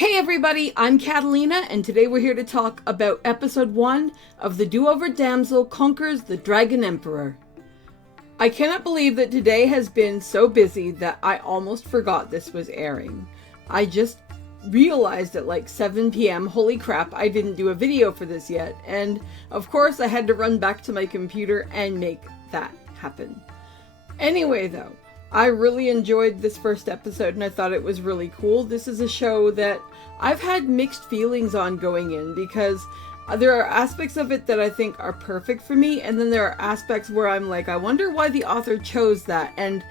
Hey everybody, I'm Katallina, and today we're here to talk about episode 1 of The Do-Over Damsel Conquers the Dragon Emperor. I cannot believe that today has been so busy that I almost forgot this was airing. I just realized at like 7 p.m, holy crap, I didn't do a video for this yet, and of course I had to run back to my computer and make that happen. Anyway though, I really enjoyed this first episode and I thought it was really cool. This is a show that I've had mixed feelings on going in because there are aspects of it that I think are perfect for me, and then there are aspects where I'm like, I wonder why the author chose that. And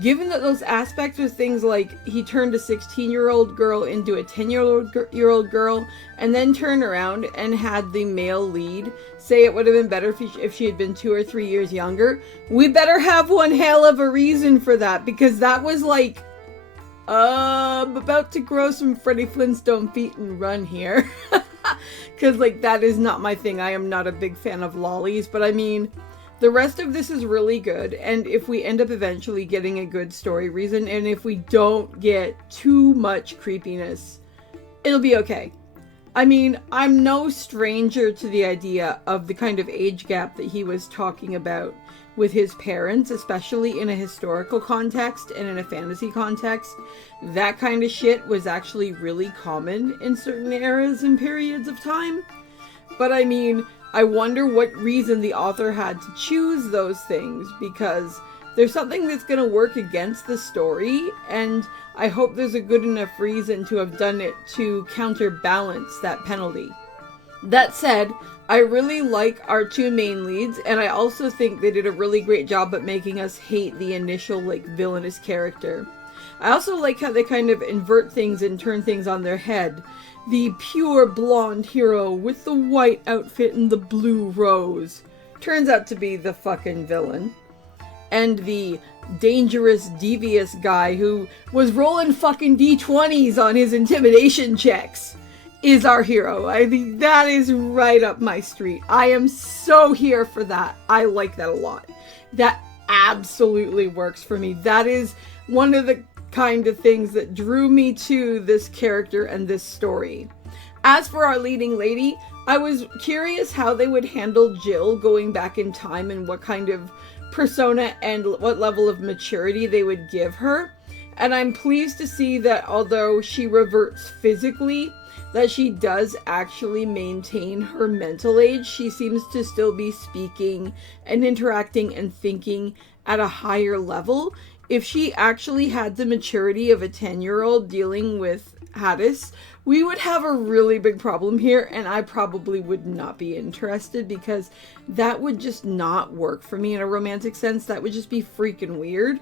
given that those aspects are things like he turned a 16-year-old girl into a 10-year-old girl and then turned around and had the male lead say it would have been better if she had been 2 or 3 years younger, we better have one hell of a reason for that, because that was like, I'm about to grow some Freddy Flintstone feet and run here. Because like that is not my thing. I am not a big fan of lollies, but I mean, the rest of this is really good, and if we end up eventually getting a good story reason, and if we don't get too much creepiness, it'll be okay. I mean, I'm no stranger to the idea of the kind of age gap that he was talking about with his parents, especially in a historical context and in a fantasy context. That kind of shit was actually really common in certain eras and periods of time. But I mean, I wonder what reason the author had to choose those things, because there's something that's going to work against the story, and I hope there's a good enough reason to have done it to counterbalance that penalty. That said, I really like our two main leads, and I also think they did a really great job at making us hate the initial, like, villainous character. I also like how they kind of invert things and turn things on their head. The pure blonde hero with the white outfit and the blue rose turns out to be the fucking villain. And the dangerous, devious guy who was rolling fucking D20s on his intimidation checks is our hero. I think that is right up my street. I am so here for that. I like that a lot. That absolutely works for me. That is one of the kind of things that drew me to this character and this story. As for our leading lady, I was curious how they would handle Jill going back in time and what kind of persona and what level of maturity they would give her. And I'm pleased to see that although she reverts physically, that she does actually maintain her mental age. She seems to still be speaking and interacting and thinking at a higher level. If she actually had the maturity of a 10-year-old dealing with Hades, we would have a really big problem here, and I probably would not be interested, because that would just not work for me in a romantic sense. That would just be freaking weird.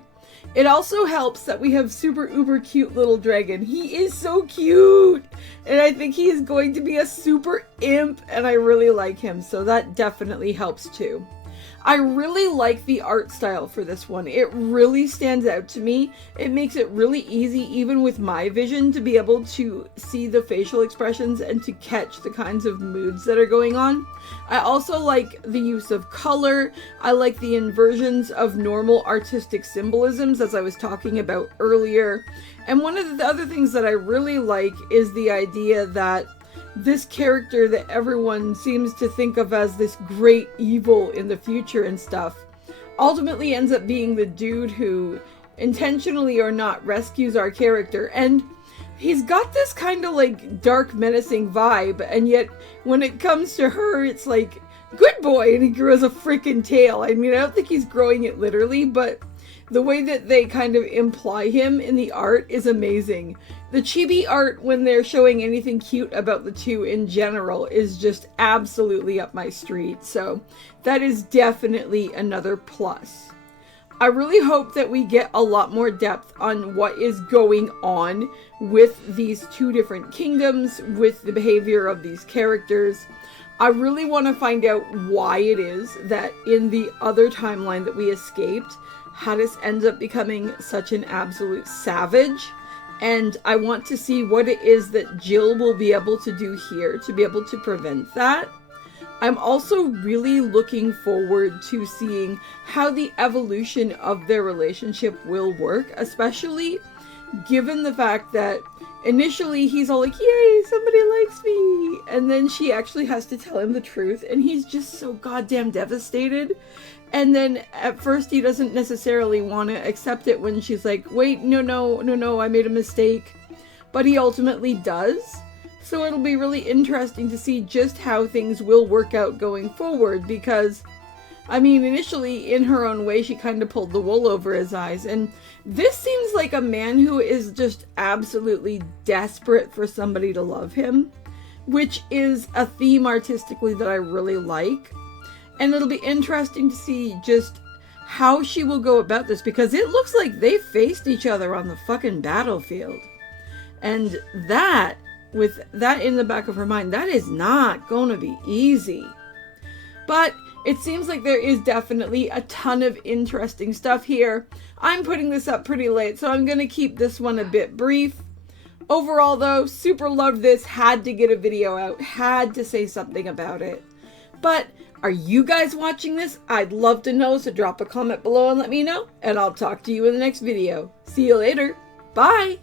It also helps that we have super uber cute little dragon. He is so cute, and I think he is going to be a super imp, and I really like him, so that definitely helps too. I really like the art style for this one. It really stands out to me. It makes it really easy, even with my vision, to be able to see the facial expressions and to catch the kinds of moods that are going on. I also like the use of color. I like the inversions of normal artistic symbolisms, as I was talking about earlier. And one of the other things that I really like is the idea that this character that everyone seems to think of as this great evil in the future and stuff ultimately ends up being the dude who intentionally or not rescues our character. And he's got this kind of like dark menacing vibe, and yet when it comes to her, it's like, good boy, and he grows a freaking tail. I mean, I don't think he's growing it literally, but the way that they kind of imply him in the art is amazing. The chibi art, when they're showing anything cute about the two in general, is just absolutely up my street. So that is definitely another plus. I really hope that we get a lot more depth on what is going on with these two different kingdoms, with the behavior of these characters. I really want to find out why it is that in the other timeline that we escaped, Hades ends up becoming such an absolute savage. And I want to see what it is that Jill will be able to do here to be able to prevent that. I'm also really looking forward to seeing how the evolution of their relationship will work, especially given the fact that initially he's all like, yay, somebody likes me, and then she actually has to tell him the truth, and he's just so goddamn devastated. And then at first he doesn't necessarily want to accept it when she's like, wait, no, I made a mistake. But he ultimately does. So it'll be really interesting to see just how things will work out going forward, because, I mean, initially, in her own way, she kind of pulled the wool over his eyes. And this seems like a man who is just absolutely desperate for somebody to love him, which is a theme artistically that I really like. And it'll be interesting to see just how she will go about this, because it looks like they faced each other on the fucking battlefield. And that, with that in the back of her mind, that is not going to be easy. But it seems like there is definitely a ton of interesting stuff here. I'm putting this up pretty late, so I'm going to keep this one a bit brief. Overall, though, super loved this. Had to get a video out. Had to say something about it. But are you guys watching this? I'd love to know, so drop a comment below and let me know. And I'll talk to you in the next video. See you later. Bye!